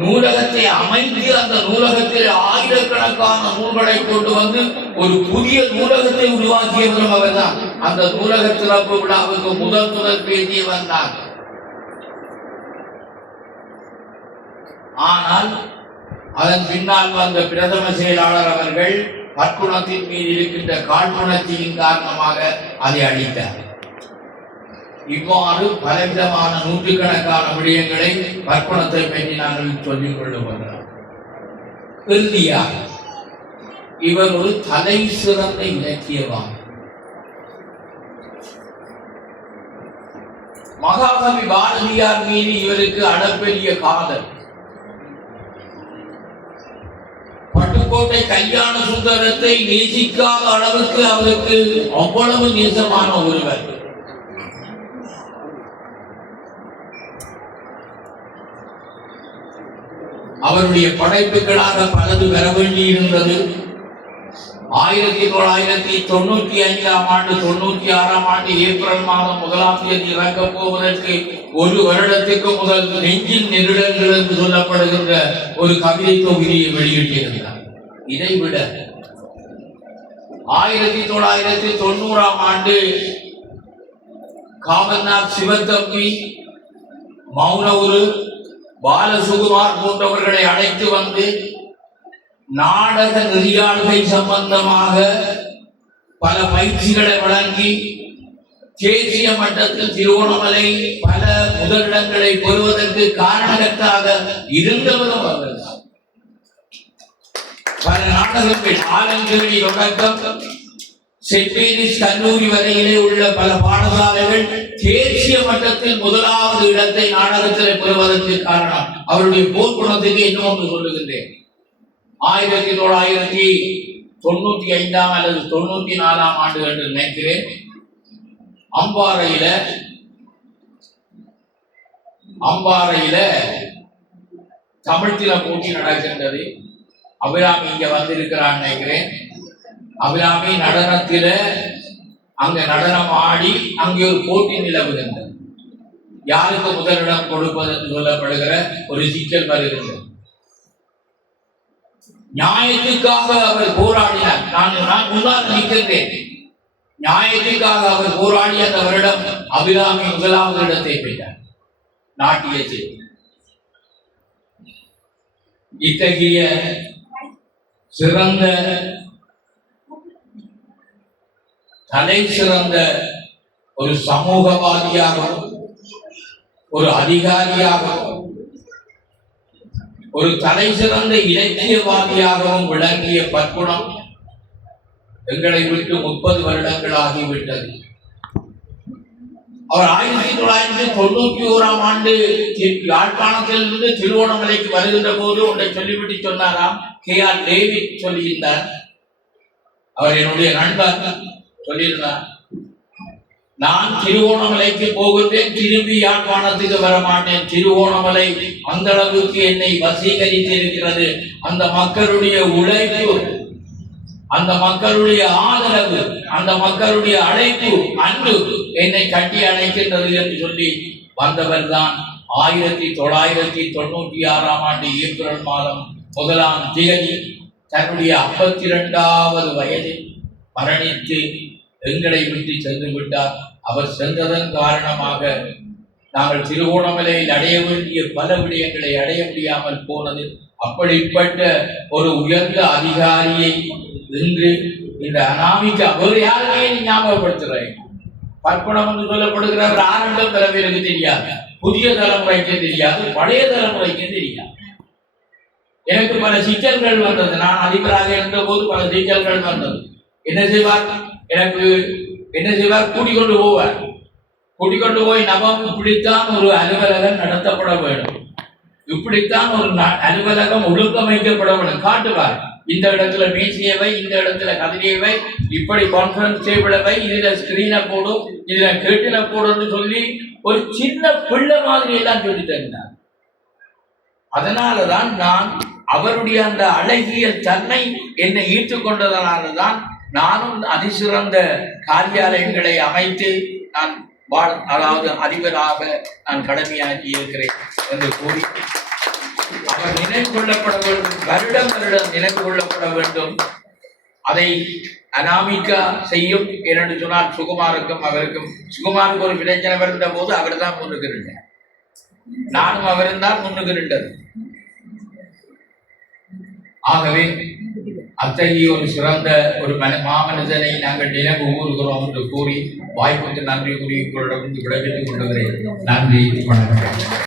நூலகத்தை அமைத்து அந்த நூலகத்தில் ஆயிரக்கணக்கான நூல்களை கொண்டு வந்து ஒரு புதிய நூலகத்தை உருவாக்கியவரும் அவர்தான். அந்த நூலக திறப்பு விழாவுக்கு முதல் பேசியவன் தான். ஆனால் அதன் பின்னால் வந்த பிரதம செயலாளர் அவர்கள் பற்குணத்தின் மீது இருக்கின்ற காழ்ப்புணர்ச்சியின் காரணமாக அதை அளித்தார். இவ்வாறு பலவிதமான நூற்றுக்கணக்கான விடயங்களை பற்பணத்தை பற்றி நாங்கள் சொல்லிக் கொள்ள வருகிறோம். இறுதியாக இவர் ஒரு தலை சிறந்த இலக்கியவான். மகாகவி பாரதியார் மீது இவருக்கு அளப்பெரிய காதல். பட்டுக்கோட்டை கல்யாண சுந்தரத்தை நேசிக்காத அளவுக்கு அவருக்கு அவ்வளவு நேசமான ஒருவர். அவருடைய படைப்புகளாக பலது பெற வேண்டியிருந்தது. 1995ஆம் ஆண்டு 96ஆம் ஆண்டு ஏப்ரல் மாதம் 1ஆம் தேதி இறக்கப் போவதற்கு ஒரு வருடத்துக்கு முதல் நெஞ்சின் நெருடல்கள் என்று சொல்லப்படுகின்ற ஒரு கவிதை தொகுதியை வெளியிட்டிருந்தார். இதைவிட 1990ஆம் ஆண்டு காமநாத் சிவத்தம்பி, மௌனவுரு, பாலசுகுமார் போன்றவர்களை அழைத்து வந்து நாடக நெறியாளுகை சம்பந்தமாக பல பயிற்சிகளை வழங்கி தேசிய மட்டத்தில் திருவோணமலை பல முதலிடங்களை பெறுவதற்கு காரணகர்த்தாக இருந்தவரும் அவர்தான். பல நாடகங்கள் ஆலங்கேணி தொடக்கம் செயின்ட் மேரிஸ் கல்லூரி வரையிலே உள்ள பல பாடசாலைகள் தேசிய மட்டத்தில் முதலாவது இடத்தை நாடகத்தில் பெறுவதற்கு காரணம் அவருடைய போர்க்குணத்துக்கு இன்னும் ஒன்று சொல்லுகின்றேன். 1995 அல்லது 94ஆம் ஆண்டு என்று நினைக்கிறேன், அம்பாறையில தமிழ்த்தில போட்டி நடக்கின்றது. அபிராமி இங்க வந்திருக்கிறான்னு நினைக்கிறேன். அபிராமி நடனத்தில அங்க நடனம் ஆடி அங்கே ஒரு போட்டி நிலவுகின்றது. யாருக்கு முதலிடம் கொடுப்பது என்று சொல்லப்படுகிற ஒரு சிக்கல் வருகின்றது. நியாயத்துக்காக அவர் போராடினார். நான் முன்னால் நிற்கின்றேன். நியாயத்துக்காக அவர் போராடி அந்த வருடம் அபிராமி முதலாவது இடத்தை பெற்றார் நாட்டியத்தில். இத்தகைய சிறந்த தலை சிறந்த ஒரு சமூகவாதியாகவும் ஒரு அதிகாரியாகவும் ஒரு தலை சிறந்த இலக்கியவாதியாகவும் விளங்கிய பற்குணம் எங்களை விட்டு 30 வருடங்கள் ஆகிவிட்டது. அவர் 1991ஆம் ஆண்டு யாழ்ப்பாணத்திலிருந்து திருவோணமலைக்கு வருகின்ற போது ஒன்றை சொல்லிவிட்டு சொன்னாராம். K.R. டேவிட் சொல்லியிருந்தார். அவர் என்னுடைய நண்பர் சொல்லியிருந்தார், நான் திருவோணமலைக்கு போகின்றேன், திரும்பி யாழ்ப்பாணத்துக்கு வர மாட்டேன். திருவோணமலை அந்த அளவுக்கு என்னை வசீகரித்து இருக்கிறது. அந்த மக்களுடைய உழைப்பு, அந்த மக்களுடைய ஆதரவு, அந்த மக்களுடைய அழைப்பு, அன்பு என்னை கட்டி அணைக்கின்றது என்று சொல்லி வந்தவர் தான் 1996ஆம் ஆண்டு ஏப்ரல் மாதம் 1ஆம் தேதி தன்னுடைய 52வது வயதில் மரணித்து எங்களை விட்டு சென்று விட்டார். அவர் சென்றதன் காரணமாக நாங்கள் திருவோணமலையில் அடைய வேண்டிய பல விடயங்களை அடைய முடியாமல் போனது. அப்படிப்பட்ட ஒரு உயர்ந்த அதிகாரியை இன்று இந்த அனாமிக்க அவர் யாருமே ஞாபகப்படுத்துறேன். பற்பணம் என்று சொல்லப்படுகிறவர் ஆரண்டம் பல பேருக்கு தெரியாது, புதிய தலைமுறைக்கு தெரியாது, பழைய தலைமுறைக்கு தெரியாது. எனக்கு பல சிக்கல்கள் வந்தது. நான் அதிபராக இருந்த போது பல சிக்கல்கள் வந்தது. என்ன செய்வார், எனக்கு என்ன செய்வார், கூட்டிக்கொண்டு போவார். கூட்டிக்கொண்டு போய் நபம் இப்படித்தான் ஒரு அலுவலகம் நடத்தப்பட வேண்டும், இப்படித்தான் ஒரு அலுவலகம் ஒழுங்கமைக்கப்பட வேண்டும் காட்டுவார். இந்த இடத்துல மேசியவை, இந்த இடத்துல கதிரியவை, இப்படி கான்ஃபரன்ஸ் டேபிளவை, இதுல ஸ்கிரீனை போடும், இதுல கேட்டின போடுன்னு சொல்லி ஒரு சின்ன பிள்ளை மாதிரி எல்லாம் சொல்லி தந்தார். அதனாலதான் நான் அவருடைய அந்த அழகிய தன்மை என்னை ஈர்த்துக்கொண்டதனால்தான் நானும் அதிசிறந்த காரியாலயங்களை அமைத்து நான் அதாவது அதிபராக நான் கடமையாக்கி இருக்கிறேன் என்று கூறி அவர் நினைவு கொள்ளப்பட வேண்டும், வருடம் வருடம் நினைவு கொள்ளப்பட வேண்டும். அதை அனாமிகா செய்யும். என்று சொன்னால் சுகுமாருக்கும் அவருக்கும், சுகுமாருக்கு ஒரு பிரச்சனை வருந்த போது அவர் தான் முன்னுக்கு இருந்தார், நானும் அவரும் தான் முன்னுக்கு நின்றது. ஆகவே அத்தகைய ஒரு சிறந்த ஒரு மாமனிதனை நாங்கள் நினைவு கூறுகிறோம் என்று கூறி வாய்ப்புக்கு நன்றி கூறி உங்களிடம் விடைபெற்றுக் கொள்கிறேன். நன்றி, வணக்கம்.